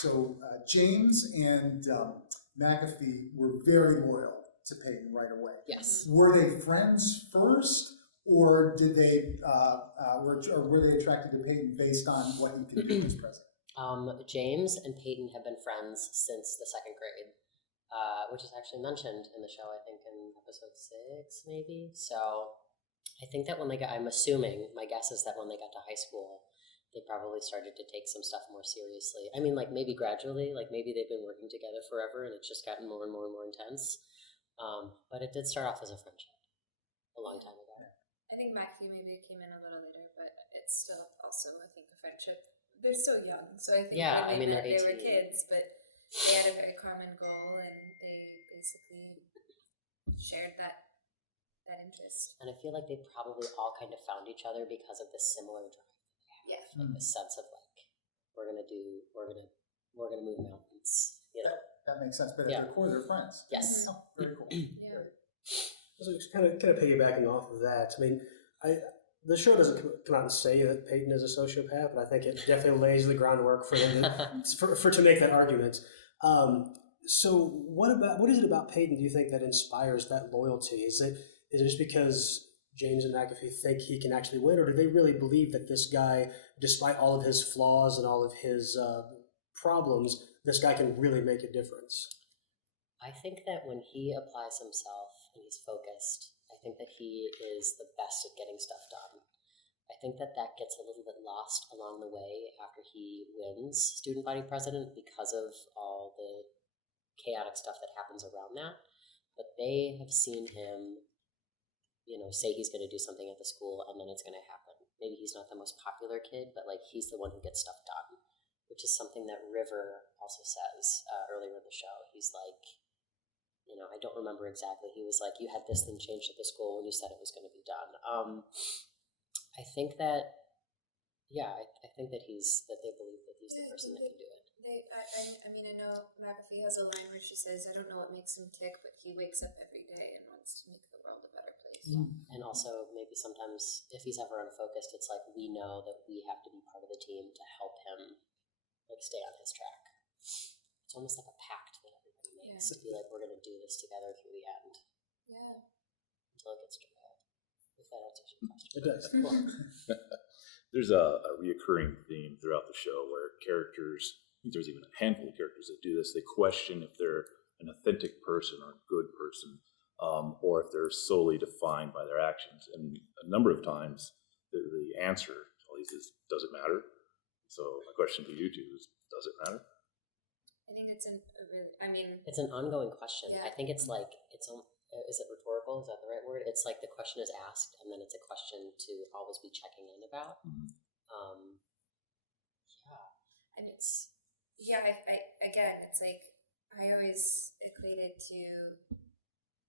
So James and McAfee were very loyal to Peyton right away. Yes. Were they friends first, or did they were they attracted to Peyton based on what he could do as president? James and Peyton have been friends since the second grade, which is actually mentioned in the show, I think in episode 6, maybe. So I think that when they got, I'm assuming, my guess is that when they got to high school, they probably started to take some stuff more seriously. I mean, like maybe gradually, like maybe they've been working together forever and it's just gotten more and more and more intense. But it did start off as a friendship a long time ago. I think McAfee maybe came in a little later, but it's still also, I think, a friendship. They're so young, so I think when they met, they were kids, but they had a very common goal and they basically shared that interest. And I feel like they probably all kind of found each other because of this similar drive. Yeah. Like this sense of like, we're gonna move mountains. You know? That makes sense. But at their core, they're friends. Yes. Oh, very cool. Yeah. So kind of piggybacking off of that. I mean, the show doesn't come out and say that Peyton is a sociopath, but I think it definitely lays the groundwork for him to make that argument. So what is it about Peyton, do you think, that inspires that loyalty? Is it just because James and McAfee think he can actually win, or do they really believe that this guy, despite all of his flaws and all of his problems, this guy can really make a difference? I think that when he applies himself and he's focused, I think that he is the best at getting stuff done. I think that gets a little bit lost along the way after he wins student body president because of all the chaotic stuff that happens around that. But they have seen him, say he's going to do something at the school and then it's going to happen. Maybe he's not the most popular kid, but like he's the one who gets stuff done, which is something that River also says earlier in the show. He's like, I don't remember exactly. He was like, you had this thing changed at the school when you said it was going to be done. I think that, I think that they believe that he's the person that can do it. I know McAfee has a line where she says, I don't know what makes him tick, but he wakes up every day and wants to make the world a better place. And also maybe sometimes if he's ever unfocused, it's like we know that we have to be part of the team to help him like stay on his track. It's almost like a pact that everybody makes. To be like, we're going to do this together through the end. Yeah. Until it gets derailed. If that answers your question. It does. Cool. There's a reoccurring theme throughout the show where characters, I think there's even a handful of characters that do this, they question if they're an authentic person or a good person, or if they're solely defined by their actions. And a number of times, the answer always is, does it matter? So my question to you two is, does it matter? I think it's it's an ongoing question. Yeah. I think it's like, is it rhetorical? Is that the right word? It's like the question is asked, and then it's a question to always be checking in about. Mm-hmm. Again, it's like, I always equate it to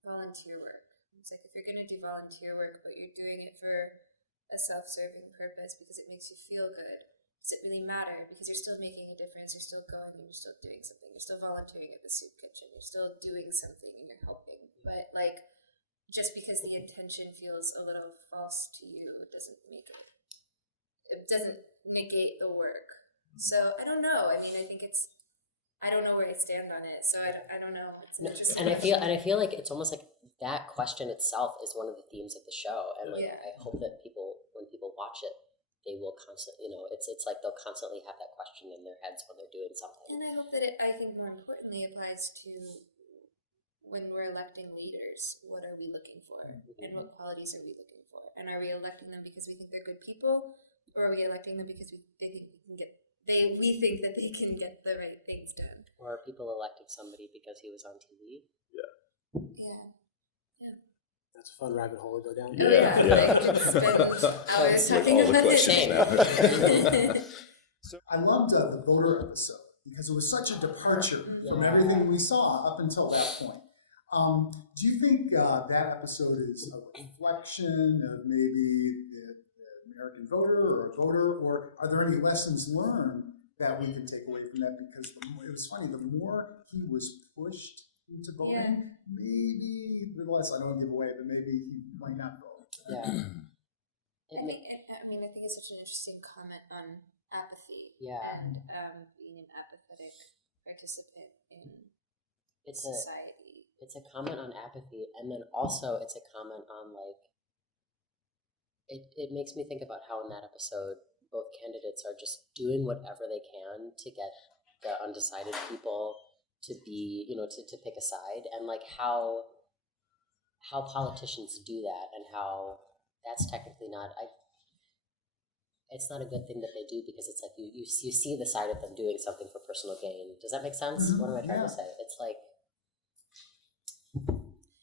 volunteer work. It's like, if you're going to do volunteer work, but you're doing it for a self-serving purpose because it makes you feel good, does it really matter? Because you're still making a difference, you're still going and you're still doing something. You're still volunteering at the soup kitchen, you're still doing something and you're helping. But like, just because the intention feels a little false to you, it doesn't negate the work. So I don't know. I mean, I don't know where I stand on it. So I don't know. It's an interesting question. I feel like it's almost like that question itself is one of the themes of the show. And like, I hope that when people watch it, they will constantly, it's like they'll constantly have that question in their heads when they're doing something. And I hope that I think more importantly applies to when we're electing leaders. What are we looking for? Mm-hmm. And what qualities are we looking for? And are we electing them because we think they're good people? Or are we electing them because we think that they can get the right things done? Or are people electing somebody because he was on TV? Yeah. That's a fun rabbit hole to go down. I could spend hours talking about it. So I loved the voter episode because it was such a departure from everything we saw up until that point. Do you think that episode is a reflection of maybe the American voter or a voter, or are there any lessons learned that we can take away from that? Because it was funny, the more he was pushed into voting, maybe the less, I don't give away, but maybe he might not vote. Yeah. I think it's such an interesting comment on apathy Yeah. and being an apathetic participant in It's society. It's a comment on apathy, and then also it's a comment on like it makes me think about how in that episode both candidates are just doing whatever they can to get the undecided people to be, to pick a side, and like how politicians do that, and how that's technically not it's not a good thing that they do, because it's like you see the side of them doing something for personal gain. Does that make sense? What am I trying to say? It's like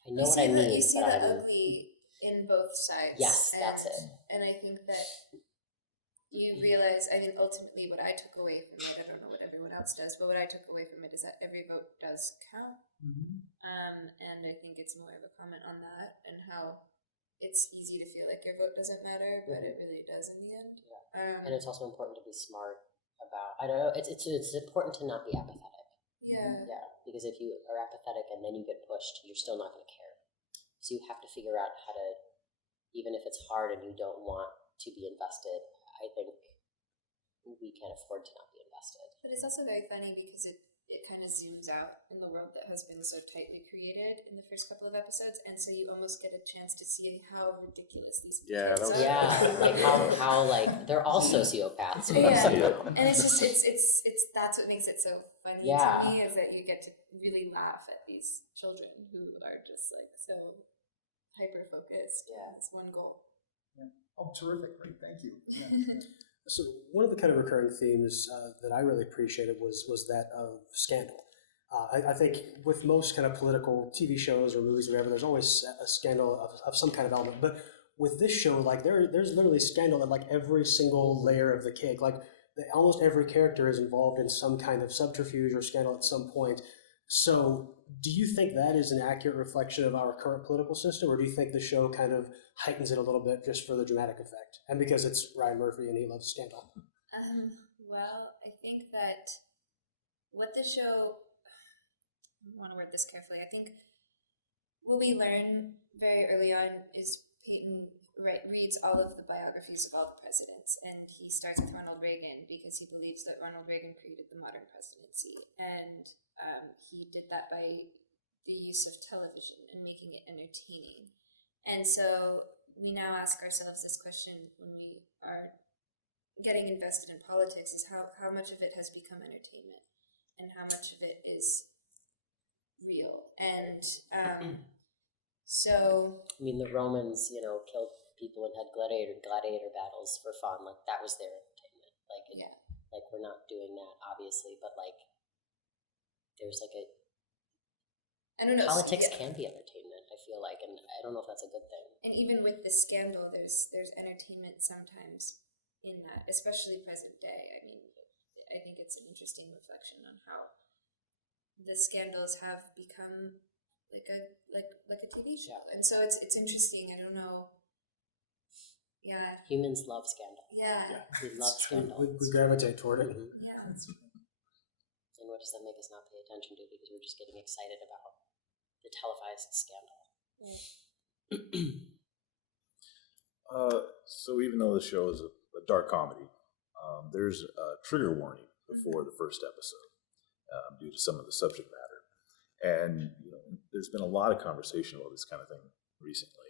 I know what I mean, You see but the I'm ugly in both sides. Yes, that's it. And I think that you realize, I mean, ultimately what I took away from it, I don't know what everyone else does, but what I took away from it is that every vote does count. And I think it's more of a comment on that, and how it's easy to feel like your vote doesn't matter, but it really does in the end. and it's also important to be smart about. I don't know. It's important to not be apathetic. Yeah. Yeah, because if you are apathetic and then you get pushed, you're still not going to care. So you have to figure out how to, even if it's hard and you don't want to be invested, I think we can't afford to not be invested. But it's also very funny because it kind of zooms out in the world that has been so tightly created in the first couple of episodes, and so you almost get a chance to see how ridiculous these kids are. Yeah, like how like they're all sociopaths. And it's just it's that's what makes it so funny Yeah. to me, is that you get to really laugh at these children who are just like so hyper focused. Yeah, it's one goal. Yeah. Oh, terrific! Great, thank you. Yeah. So one of the kind of recurring themes that I really appreciated was that of scandal. I think with most kind of political TV shows or movies or whatever, there's always a scandal of some kind of element. But with this show, like there's literally scandal at like every single layer of the cake. Like almost every character is involved in some kind of subterfuge or scandal at some point. So do you think that is an accurate reflection of our current political system, or do you think the show kind of heightens it a little bit just for the dramatic effect? And because it's Ryan Murphy and he loves scandal. Well, I think that what the show, I want to word this carefully, I think what we learn very early on is Peyton reads all of the biographies of all the presidents, and he starts with Ronald Reagan because he believes that Ronald Reagan created the modern presidency, and he did that by the use of television and making it entertaining. And so we now ask ourselves this question when we are getting invested in politics, is how much of it has become entertainment and how much of it is real. And so I mean, the Romans, killed people and had gladiator battles for fun. Like that was their entertainment. Like we're not doing that obviously, but like there's like I don't know. Politics can be entertainment, I feel like, and I don't know if that's a good thing. And even with the scandal, there's entertainment sometimes in that, especially present day. I mean, I think it's an interesting reflection on how the scandals have become like a TV show, and so it's interesting. I don't know. Yeah. Humans love scandal. Yeah. We love scandal. We gravitate toward it. Yeah. And what does that make us not pay attention to? Because we're just getting excited about the televised scandal. So even though the show is a dark comedy, there's a trigger warning before the first episode due to some of the subject matter. And there's been a lot of conversation about this kind of thing recently.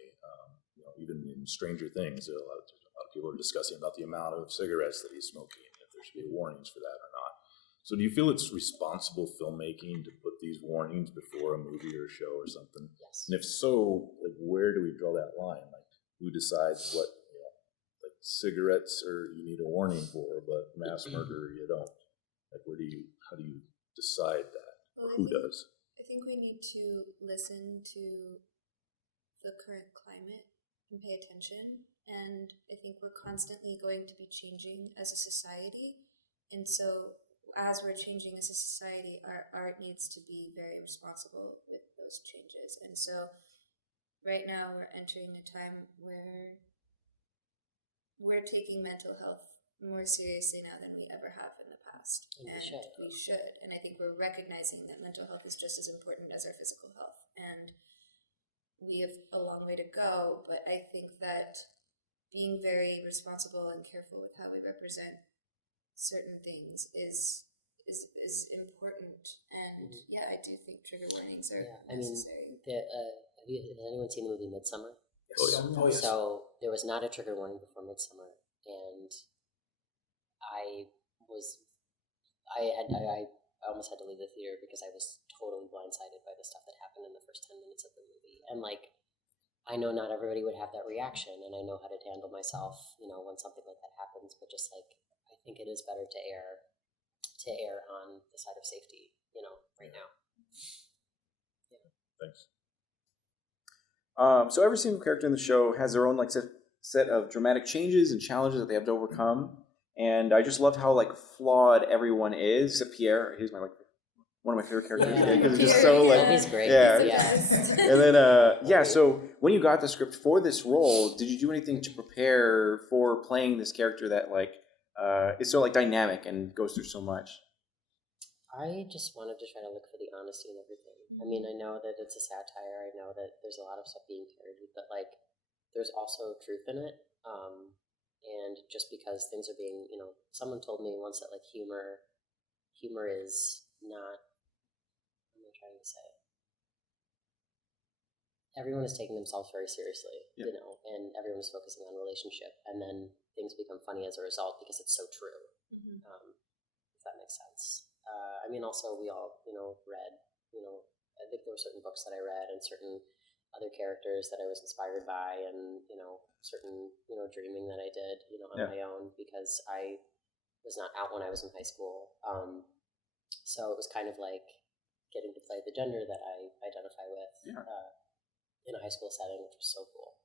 Even in Stranger Things, a lot of people are discussing about the amount of cigarettes that he's smoking and if there should be warnings for that or not. So do you feel it's responsible filmmaking to put these warnings before a movie or a show or something? Yes. And if so, like where do we draw that line? Like who decides what, like cigarettes or you need a warning for, but mass murder you don't? Like how do you decide that? Well, Who does? I think we need to listen to the current climate and pay attention. And I think we're constantly going to be changing as a society. And so as we're changing as a society, our art needs to be very responsible with those changes. And so right now we're entering a time where we're taking mental health more seriously now than we ever have in the past. And we should. And I think we're recognizing that mental health is just as important as our physical health. And we have a long way to go, but I think that being very responsible and careful with how we represent certain things is important, and I do think trigger warnings are necessary. Has anyone seen the movie Midsummer? Oh, yeah. Oh, yes. So there was not a trigger warning before Midsummer, and I almost had to leave the theater because I was totally blindsided by the stuff that happened in the first 10 minutes of the movie. And like, I know not everybody would have that reaction, and I know how to handle myself, when something like that happens. But just like, I think it is better to err on the side of safety, right now. Thanks. So every single character in the show has their own like set of dramatic changes and challenges that they have to overcome. And I just loved how like flawed everyone is. Except Pierre, he's one of my favorite characters because he's just so like he's great. Yeah. And then so when you got the script for this role, did you do anything to prepare for playing this character that like is so like dynamic and goes through so much? I just wanted to try to look for the honesty in everything. I mean, I know that it's a satire. I know that there's a lot of stuff being parodied, but like, there's also truth in it. And just because things are being, someone told me once that like humor is not. What am I trying to say? Everyone is taking themselves very seriously, and everyone is focusing on relationship, and then things become funny as a result because it's so true. If that makes sense. I mean, also we all, read, I think there were certain books that I read and certain other characters that I was inspired by, and, certain, dreaming that I did, on my own, because I was not out when I was in high school. So it was kind of like getting to play the gender that I identify with in a high school setting, which was so cool.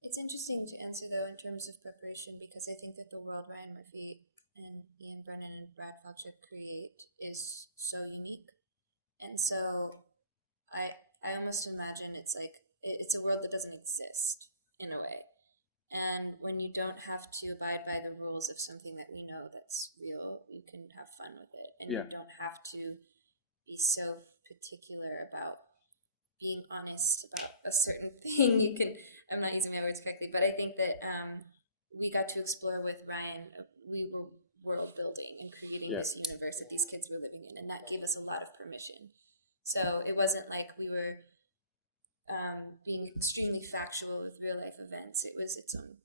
It's interesting to answer, though, in terms of preparation, because I think that the world Ryan Murphy and Ian Brennan and Brad Falchuk create is so unique. And so I almost imagine it's like, it's a world that doesn't exist, in a way. And when you don't have to abide by the rules of something that we know that's real, you can have fun with it. And you don't have to be so particular about being honest about a certain thing. I'm not using my words correctly, but I think that we got to explore with Ryan, we were world building and creating this universe that these kids were living in, and that gave us a lot of permission. So it wasn't like we were being extremely factual with real life events. It was its own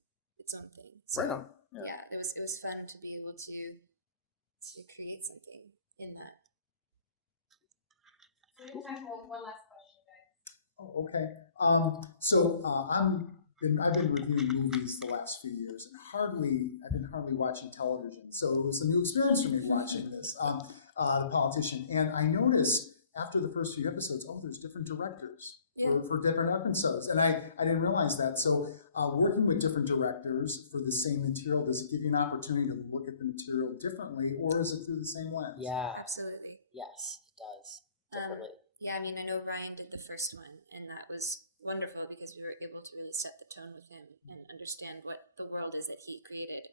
thing. So, Right on. Yeah, it was fun to be able to create something in that. We have time for one last question, guys. Oh, okay. I've been reviewing movies the last few years, and I've been hardly watching television. So it was a new experience for me watching this, The Politician. And I noticed after the first few episodes, there's different directors for different episodes. And I didn't realize that. So working with different directors for the same material, does it give you an opportunity to look at the material differently, or is it through the same lens? Yeah. Absolutely. Yes, it does. Definitely. I mean, I know Ryan did the first one, and that was wonderful because we were able to really set the tone with him and understand what the world is that he created.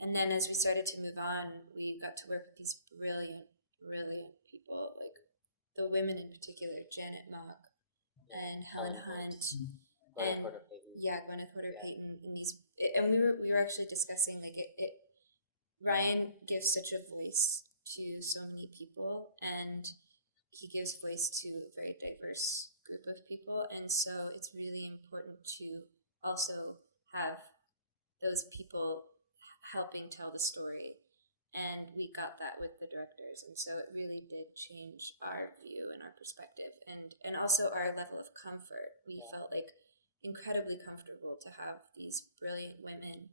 And then as we started to move on, we got to work with these brilliant people, like the women in particular, Janet Mock and Helen Hunt. Gwyneth Porter Payton. Gwyneth Porter Payton. And we were actually discussing like Ryan gives such a voice to so many people, and he gives voice to a very diverse group of people, and so it's really important to also have those people helping tell the story, and we got that with the directors, and so it really did change our view and our perspective, and also our level of comfort. We felt like incredibly comfortable to have these brilliant women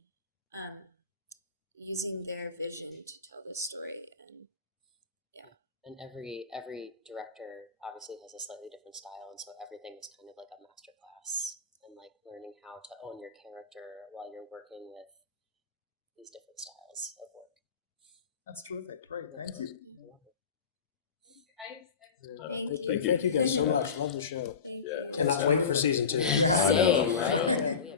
using their vision to tell this story. And every director obviously has a slightly different style, and so everything was kind of like a masterclass and like learning how to own your character while you're working with these different styles of work. That's terrific. Great. Thank you. Thank you guys so much. Love the show. Thank you. Cannot wait for season 2. Same, right?